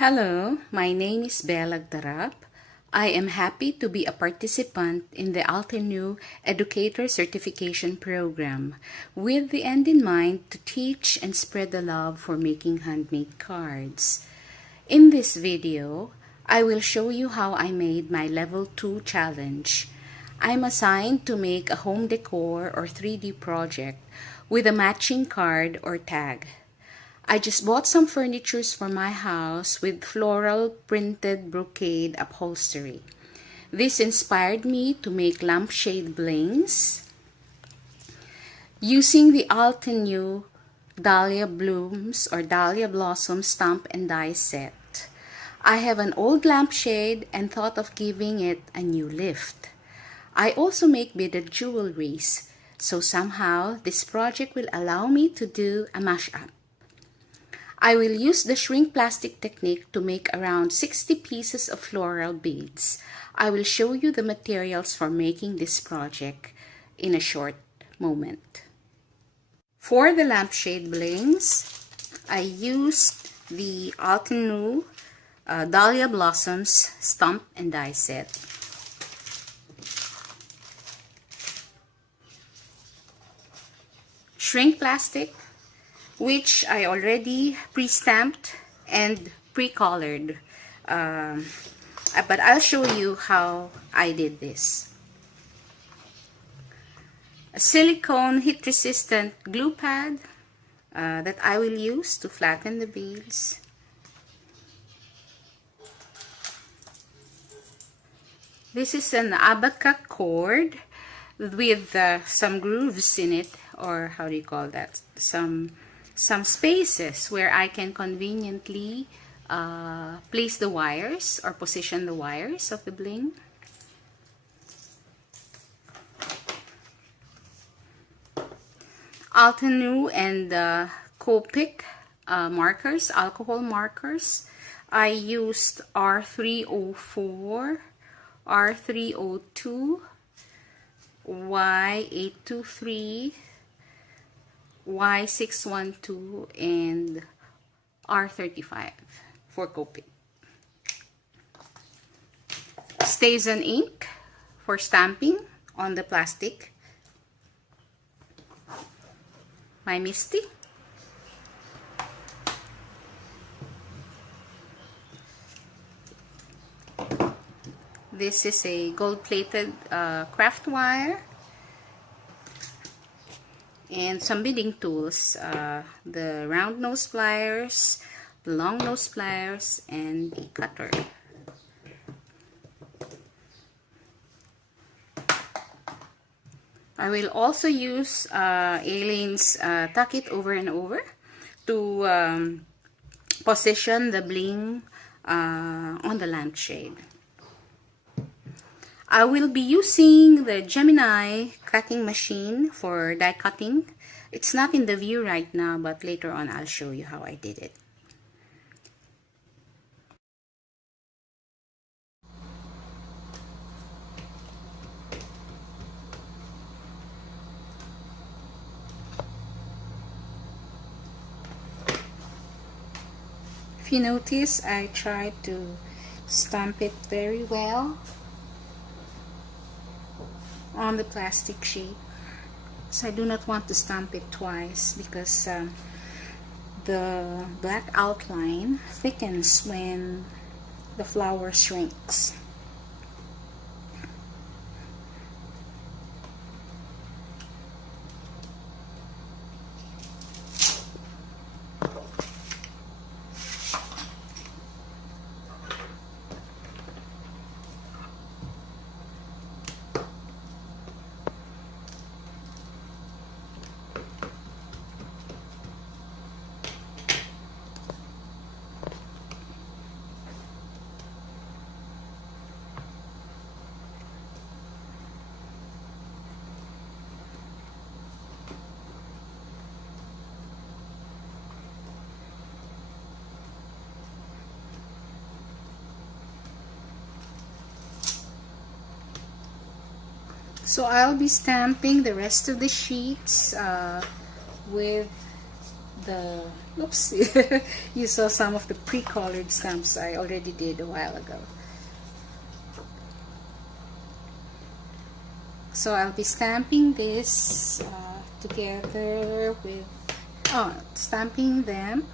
Hello, my name is Bella Agdarap. I am happy to be a participant in the Altenew Educator Certification Program with the end in mind to teach and spread the love for making handmade cards. In this video, I will show you how I made my Level 2 challenge. I'm assigned to make a home decor or 3D project with a matching card or tag. I just bought some furnitures for my house with floral printed brocade upholstery. This inspired me to make lampshade blings using the Altenew Dahlia Blooms or Dahlia Blossoms stamp and die set. I have an old lampshade and thought of giving it a new lift. I also make beaded jewelries, so somehow this project will allow me to do a mashup. I will use the shrink plastic technique to make around 60 pieces of floral beads. I will show you the materials for making this project in a short moment. For the lampshade blings, I used the Altenew Dahlia Blossoms stamp and die set. Shrink plastic, which I already pre-stamped and pre-colored. But I'll show you how I did this. A silicone heat-resistant glue pad that I will use to flatten the beads. This is an abaca cord with some grooves in it, or how do you call that? Some spaces where I can conveniently place the wires or position the wires of the bling. Altenew and Copic markers, alcohol markers. I used R304, R302, Y823, Y612, and R35 for Copic. Stazon ink for stamping on the plastic. My Misty. This is a gold-plated craft wire. And some beading tools, the round nose pliers, the long nose pliers, and the cutter. I will also use Aleen's tuck it over and over to position the bling on the lampshade. I will be using the Gemini cutting machine for die cutting. It's not in the view right now, but later on I'll show you how I did it. If you notice, I tried to stamp it very well on the plastic sheet, so I do not want to stamp it twice because the black outline thickens when the flower shrinks. So I'll be stamping the rest of the sheets with the, oops, you saw some of the pre-colored stamps I already did a while ago. So I'll be stamping this together with, stamping them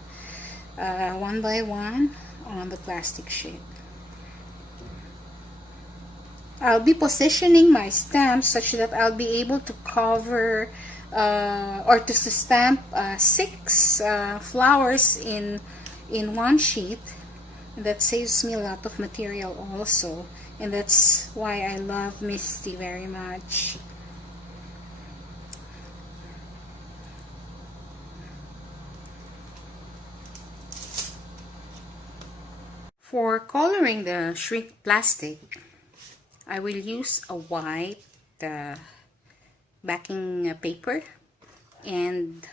one by one on the plastic sheet. I'll be positioning my stamps such that I'll be able to cover or to stamp 6 flowers in one sheet. That saves me a lot of material also, and that's why I love Misty very much. For coloring the shrink plastic, I will use a white backing paper, and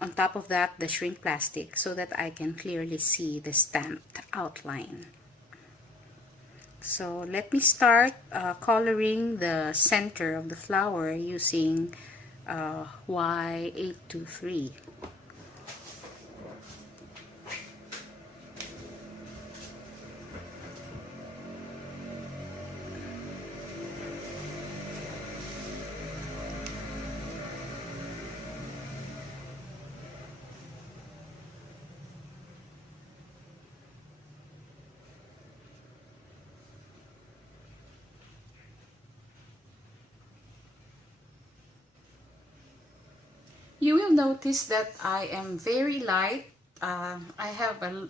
on top of that the shrink plastic, so that I can clearly see the stamped outline. So let me start coloring the center of the flower using Y823. You will notice that I am very light. I have a,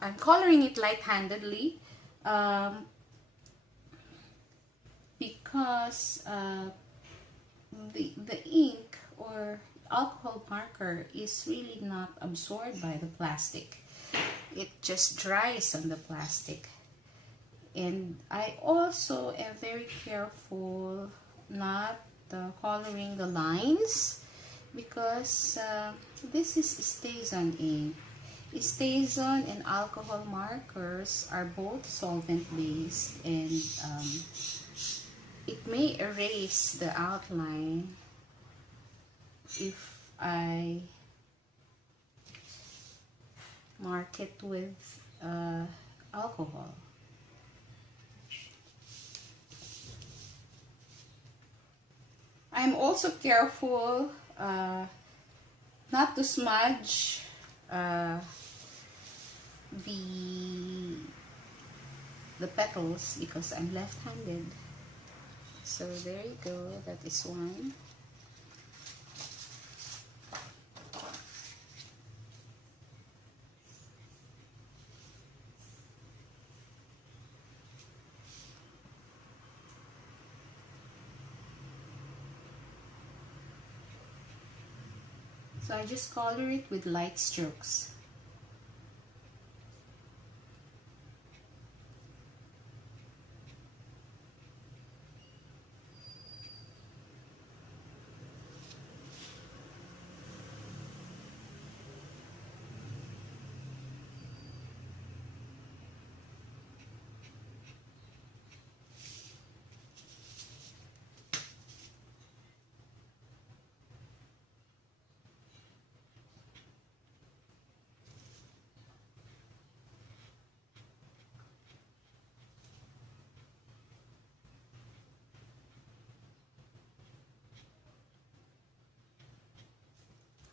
I'm coloring it light-handedly because the ink or alcohol marker is really not absorbed by the plastic. It just dries on the plastic. And I also am very careful not coloring the lines, because this is StazOn ink. StazOn and alcohol markers are both solvent based, and it may erase the outline if I mark it with alcohol. I'm also careful not to smudge the petals, because I'm left-handed. So there you go, that is one. So I just color it with light strokes.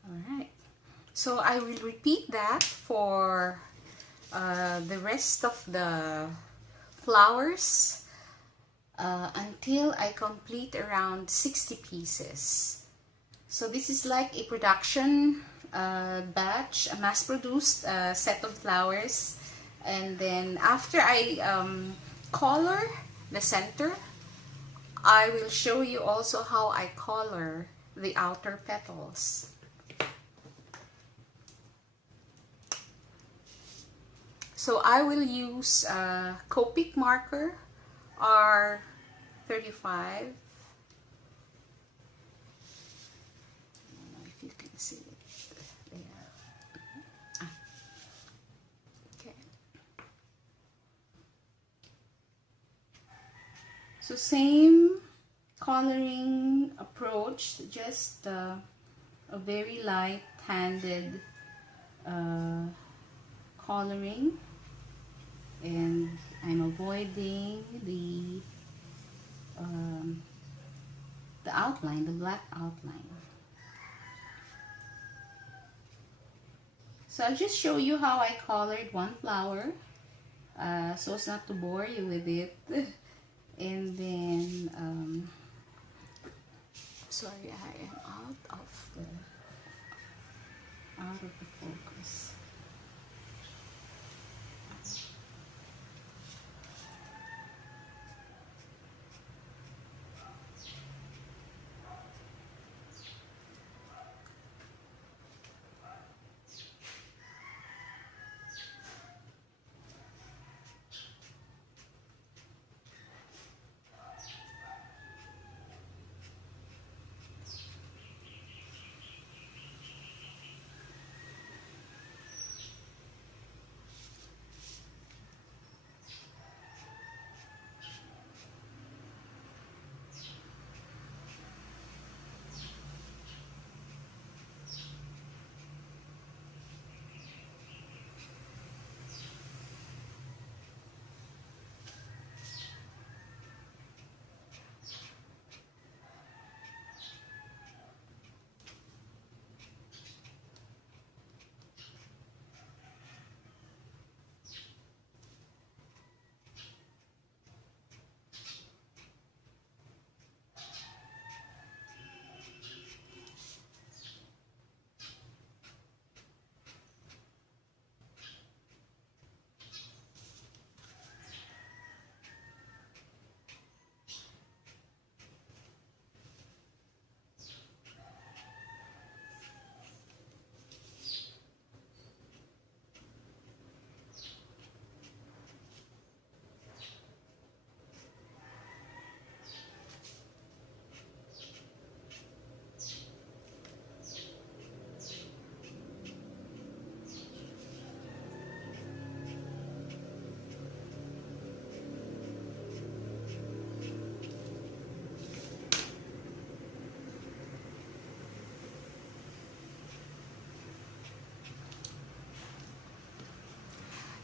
Alright, so I will repeat that for the rest of the flowers until I complete around 60 pieces. So this is like a production batch, a mass-produced set of flowers. And then after I color the center, I will show you also how I color the outer petals. So I will use Copic marker R35. I don't know if you can see it there. Okay. So same coloring approach, just a a very light-handed coloring, and I'm avoiding the outline, the black outline. So I'll just show you how I colored one flower, so as not to bore you with it. And then, sorry, I am out of the focus.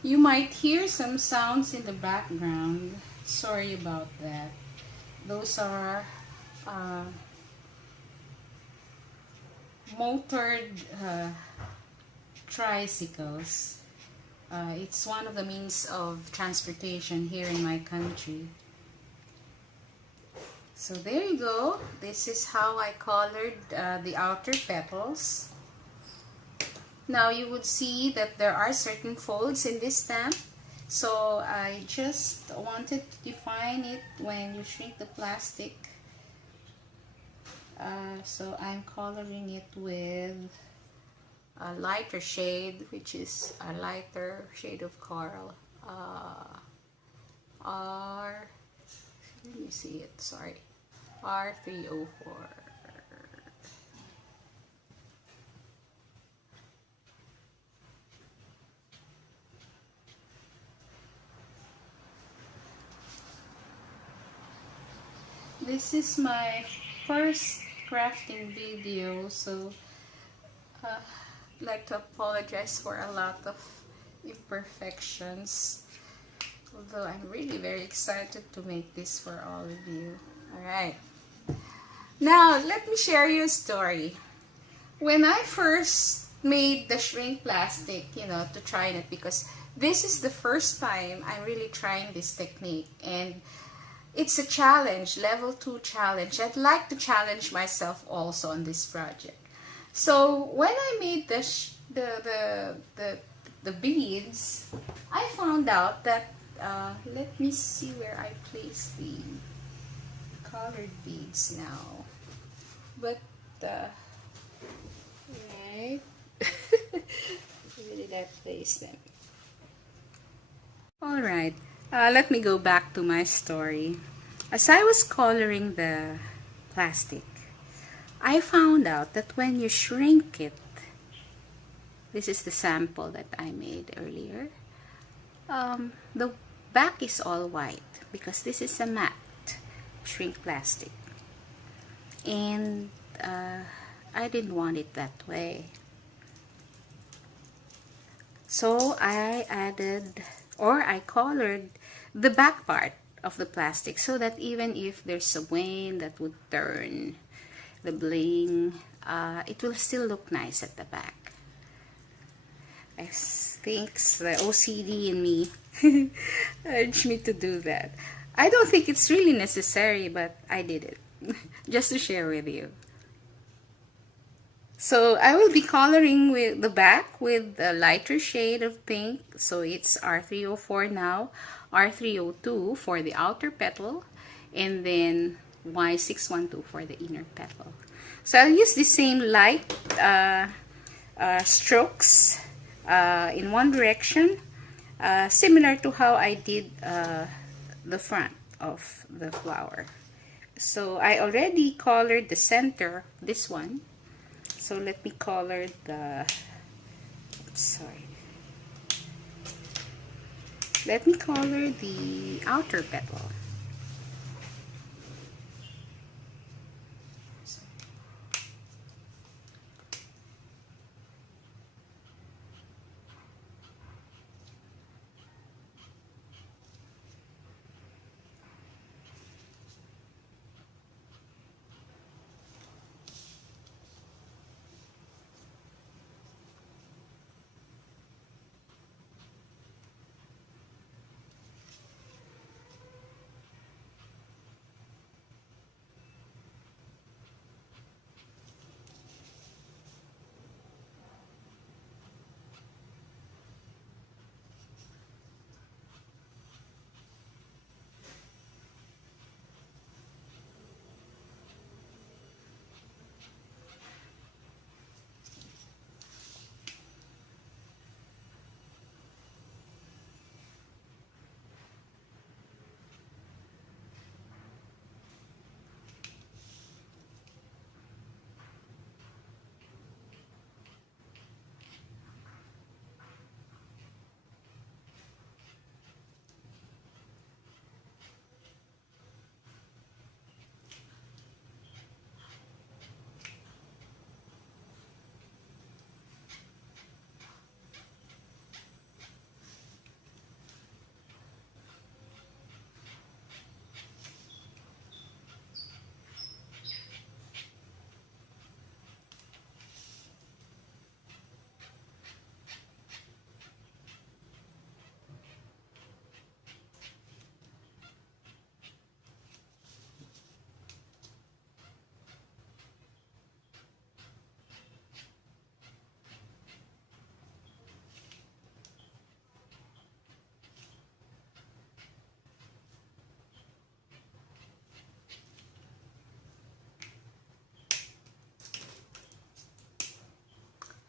You might hear some sounds in the background. Sorry about that. Those are motored tricycles. It's one of the means of transportation here in my country. So there you go. This is how I colored the outer petals. Now you would see that there are certain folds in this stamp. So I just wanted to define it when you shrink the plastic. So I'm coloring it with a lighter shade, which is a lighter shade of coral. Let me see it, sorry. R304. This is my first crafting video, so I'd like to apologize for a lot of imperfections, although I'm really very excited to make this for all of you. Alright, now let me share you a story. When I first made the shrink plastic, to try it, because this is the first time I'm really trying this technique, and it's a challenge, level 2 challenge. I'd like to challenge myself also on this project. So when I made the beads, I found out that let me see where I place the colored beads now. But right, where did I place them? All right. Let me go back to my story. As I was coloring the plastic, I found out that when you shrink it, this is the sample that I made earlier, the back is all white because this is a matte shrink plastic. And I didn't want it that way. So I added, or I colored the back part of the plastic so that even if there's some wind that would turn the bling, it will still look nice at the back. I think the OCD in me urged me to do that. I don't think it's really necessary, but I did it just to share with you. So I will be coloring with the back with a lighter shade of pink. So it's R304 now, R302 for the outer petal, and then Y612 for the inner petal. So I'll use the same light strokes in one direction, similar to how I did the front of the flower. So I already colored the center, this one. So let me color the, let me color the outer petal.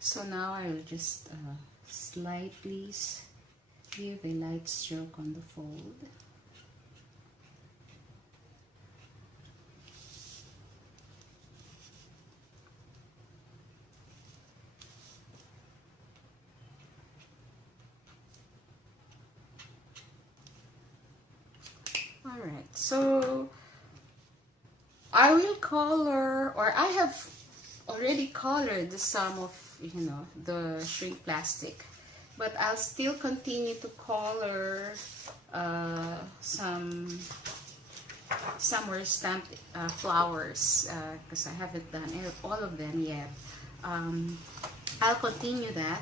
So now I will just slightly give a light stroke on the fold. Alright, so I will color, or I have already colored some of, the shrink plastic, but I'll still continue to color some were stamped flowers because I haven't done all of them yet. I'll continue that,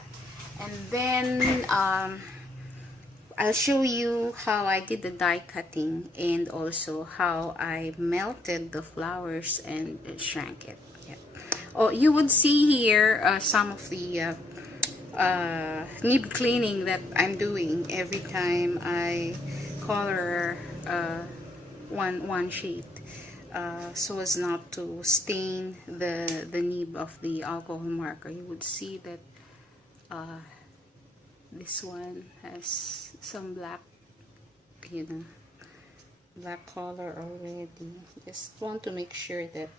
and then I'll show you how I did the die cutting and also how I melted the flowers and shrank it. Yeah. Oh, you would see here some of the nib cleaning that I'm doing every time I color one sheet, so as not to stain the nib of the alcohol marker. You would see that this one has some black, black color already. Just want to make sure that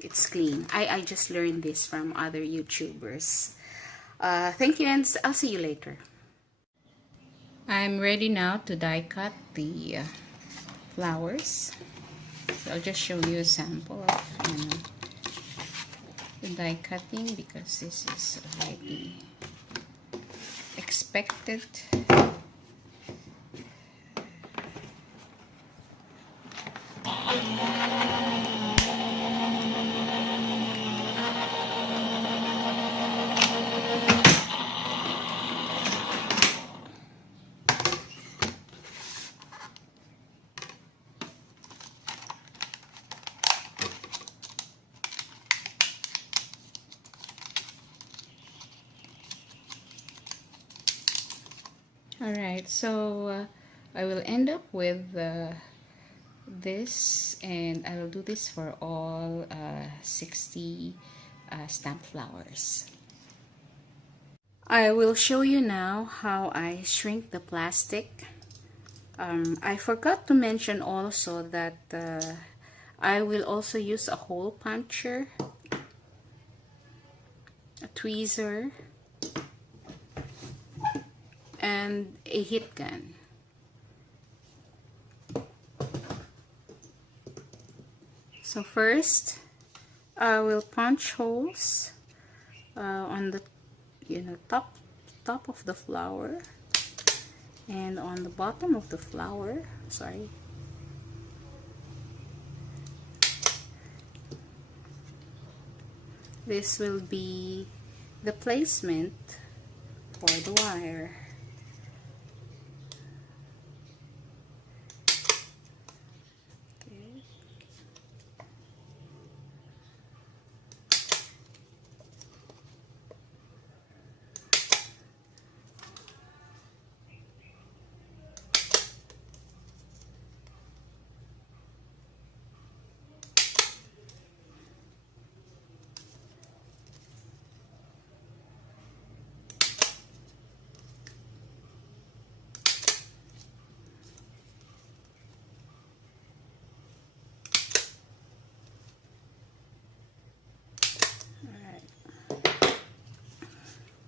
it's clean. I just learned this from other YouTubers. Thank you, and I'll see you later. I'm ready now to die cut the flowers. So I'll just show you a sample of the die cutting, because this is already expected. Alright, so I will end up with this, and I will do this for all 60 stamp flowers. I will show you now how I shrink the plastic. I forgot to mention also that I will also use a hole puncher, a tweezer, and a heat gun. So first, I will punch holes on the top of the flower and on the bottom of the flower. Sorry. This will be the placement for the wire.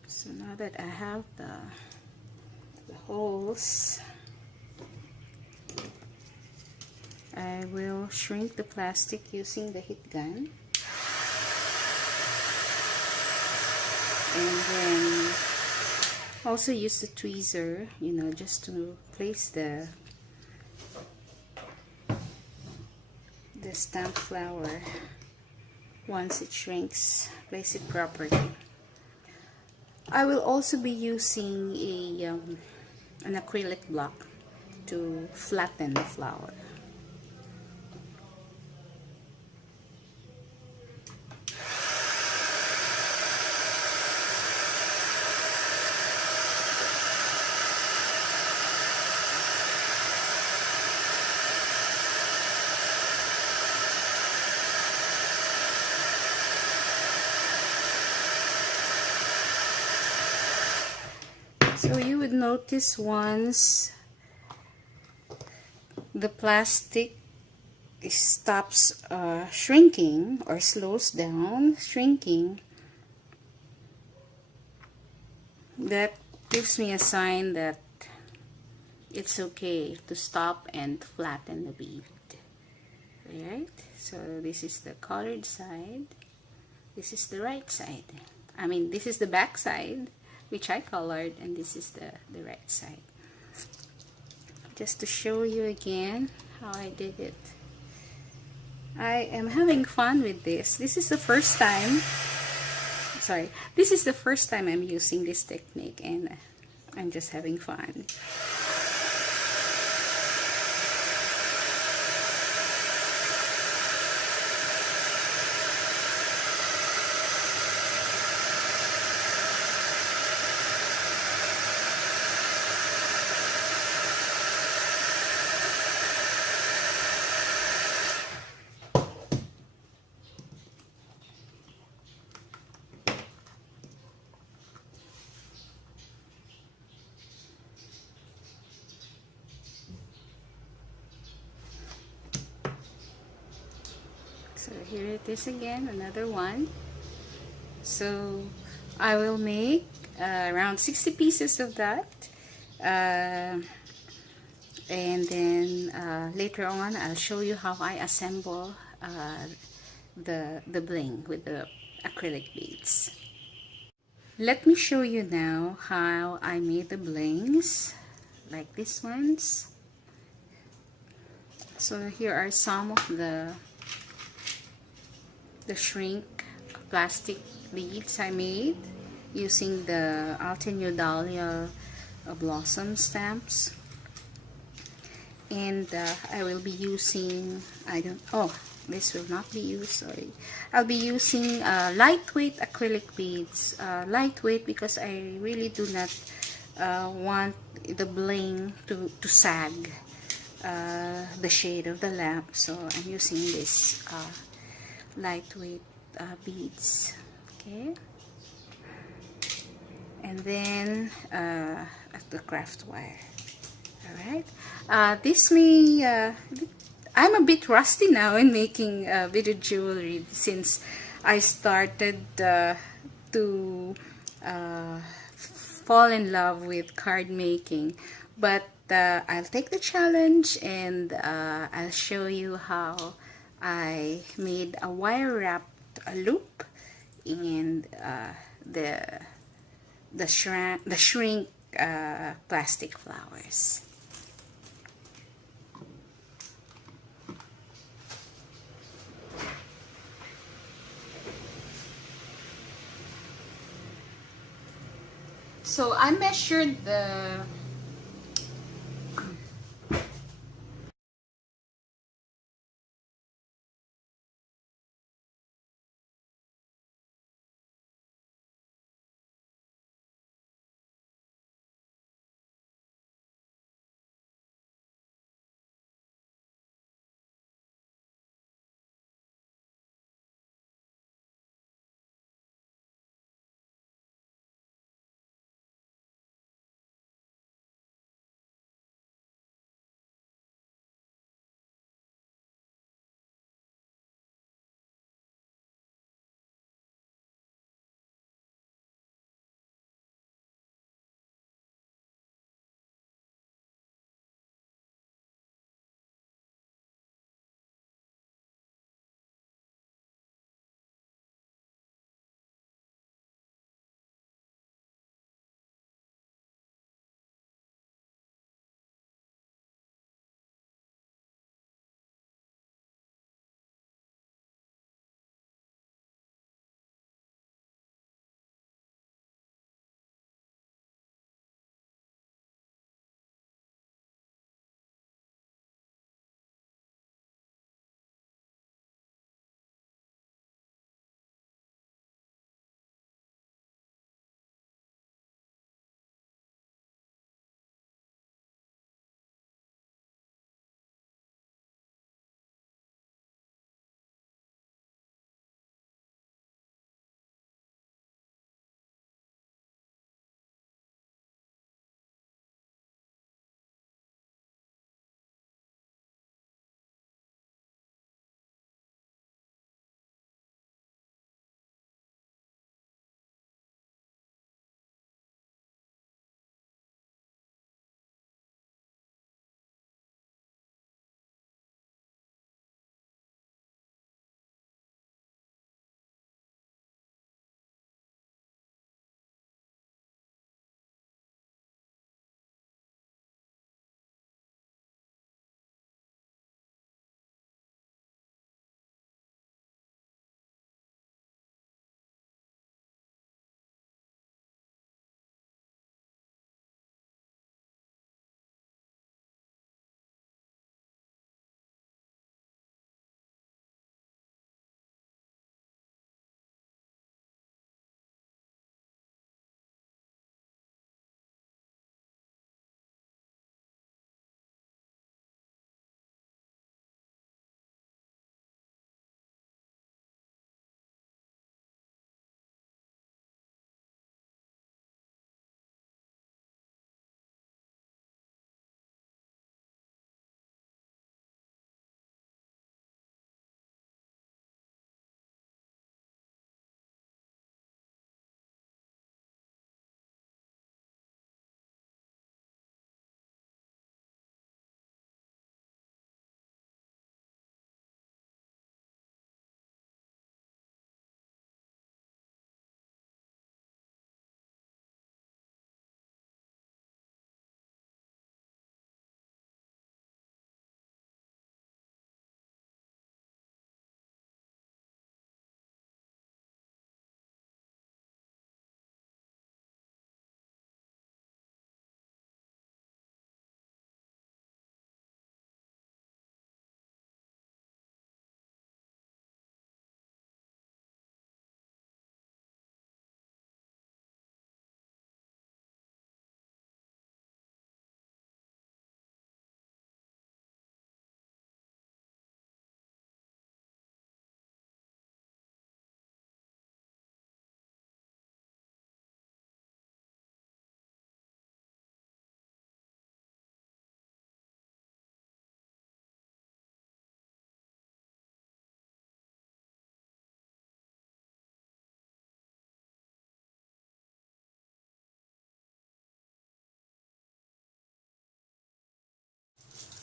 So now that I have the holes, I will shrink the plastic using the heat gun, and then also use the tweezer, just to place the stamp flower. Once it shrinks, place it properly. I will also be using an acrylic block to flatten the flower. So you would notice once the plastic stops shrinking or slows down shrinking, that gives me a sign that it's okay to stop and flatten the bead. Alright, so this is the colored side, this is the right side. I mean, this is the back side, which I colored, and this is the right side. Just to show you again how I did it. I am having fun with this. This is the first time, this is the first time I'm using this technique, and I'm just having fun. So here it is again, another one. So I will make around 60 pieces of that. and then later on I'll show you how I assemble the bling with the acrylic beads. Let me show you now how I made the blings, like these ones. So here are some of the shrink plastic beads I made using the Altenew Dahlia Blossom stamps. And I will be using, this will not be used, sorry. I'll be using lightweight acrylic beads. Lightweight because I really do not want the bling to sag the shade of the lamp. So I'm using this lightweight beads. Okay. And then the craft wire. Alright, I'm a bit rusty now in making beaded jewelry since I started to fall in love with card making. But I'll take the challenge and I'll show you how I made a wire wrapped loop and the shrink plastic flowers. So I measured the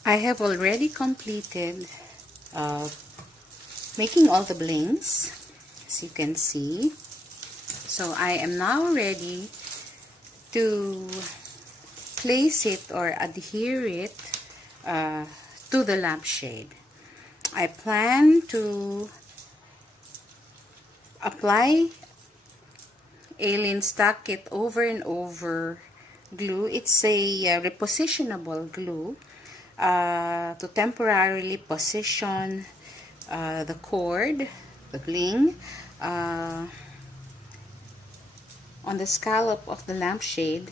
I have already completed making all the blings, as you can see. So I am now ready to place it or adhere it to the lampshade. I plan to apply alien stack it over and over glue. It's a repositionable glue to temporarily position the cord, the bling, on the scallop of the lampshade.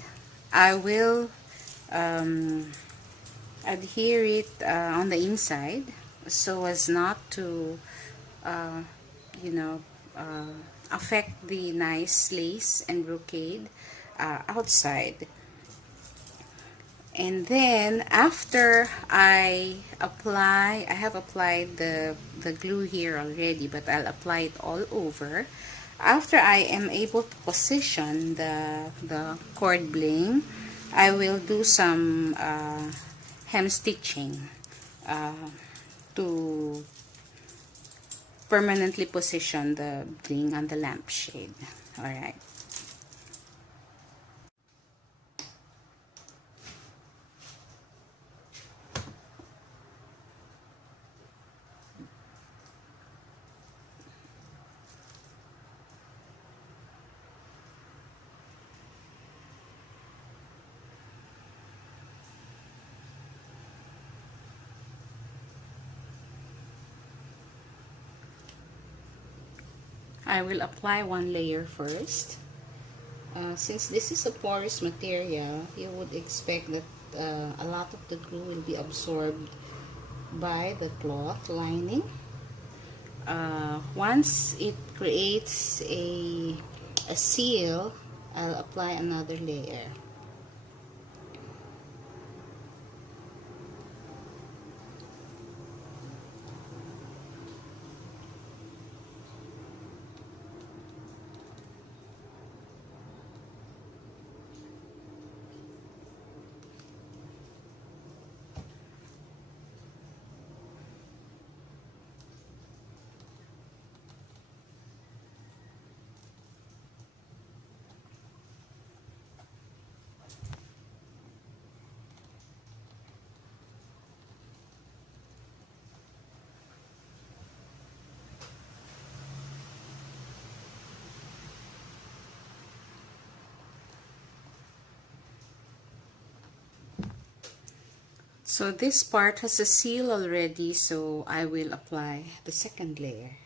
I will adhere it on the inside so as not to you know affect the nice lace and brocade outside. And then after I have applied the glue here already, but I'll apply it all over. After I am able to position the cord bling, I will do some hem stitching to permanently position the bling on the lampshade. Alright. I will apply one layer first. Since this is a porous material, you would expect that a lot of the glue will be absorbed by the cloth lining. Once it creates a seal, I'll apply another layer. So this part has a seal already, so I will apply the second layer.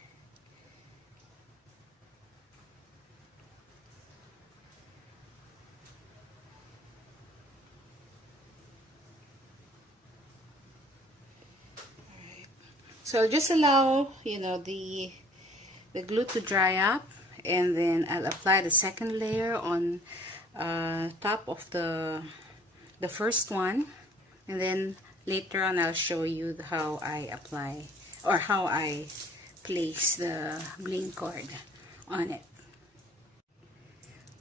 So I'll just allow, the glue to dry up, and then I'll apply the second layer on top of the first one, and then later on I'll show you how I apply or how I place the bling cord on it.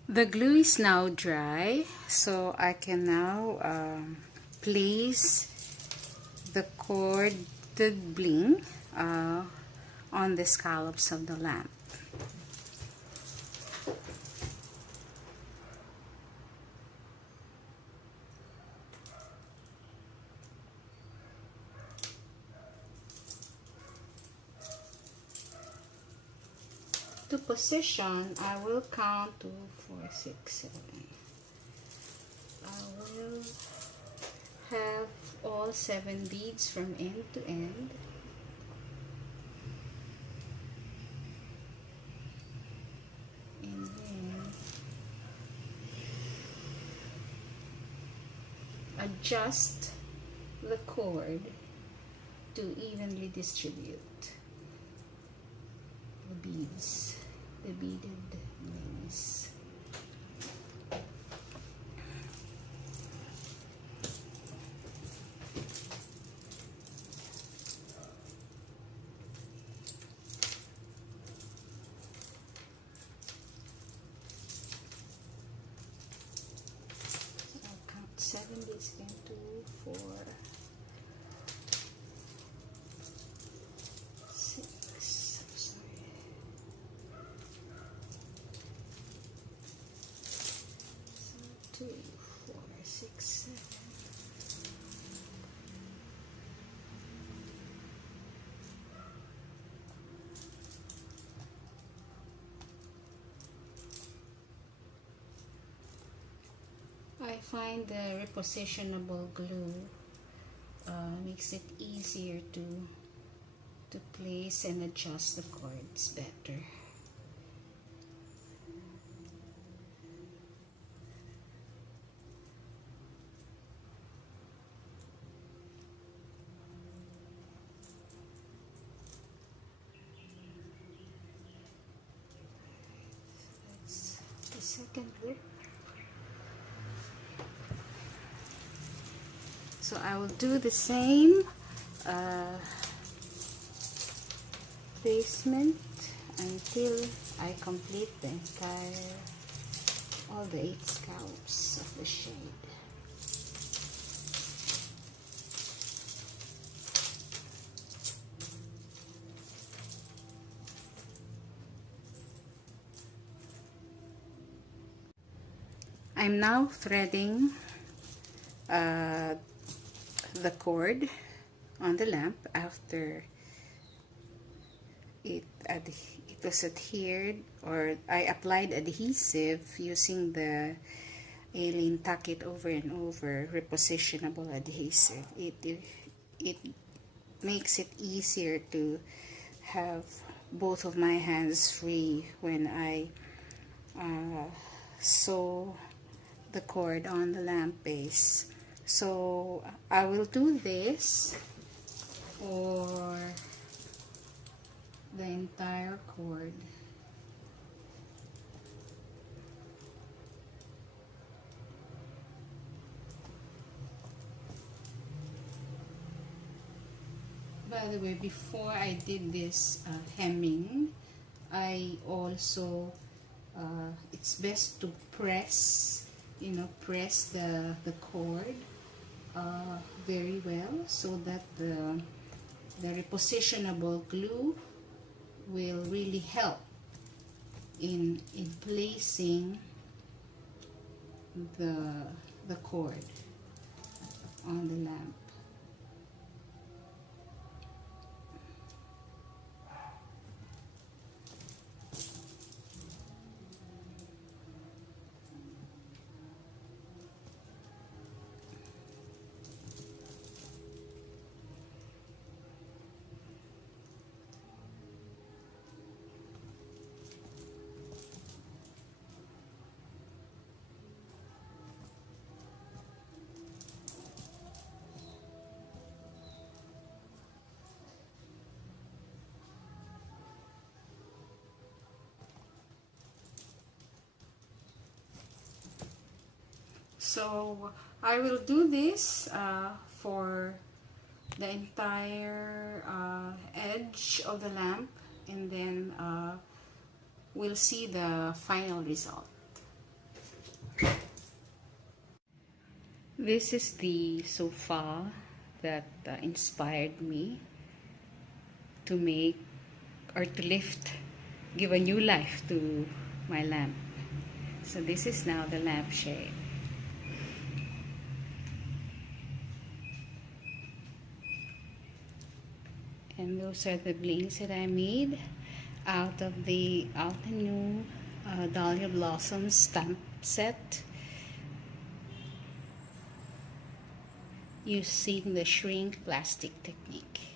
The glue is now dry, so I can now place the corded bling on the scallops of the lamp. To position, I will count 2, 4, 6, 7. I will have all 7 beads from end to end. And then adjust the cord to evenly distribute the beads, the beaded blings. I'll count 7 beads again, 2, 4, find the repositionable glue makes it easier to place and adjust the cords better. That's the second loop. So I will do the same placement until I complete the entire, all the 8 scallops of the shade. I'm now threading the cord on the lamp after it was adhered, or I applied adhesive using the Altenew Tuck It Over and Over repositionable adhesive. It makes it easier to have both of my hands free when I sew the cord on the lamp base. So I will do this for the entire cord. By the way, before I did this hemming, I also it's best to press, press the cord very well, so that the repositionable glue will really help in placing the cord on the lamp. So I will do this for the entire edge of the lamp, and then we'll see the final result. This is the sofa that inspired me to make, or to lift, give a new life to my lamp. So this is now the lampshade. And those are the blings that I made out of the Altenew Dahlia Blossoms stamp set using the shrink plastic technique.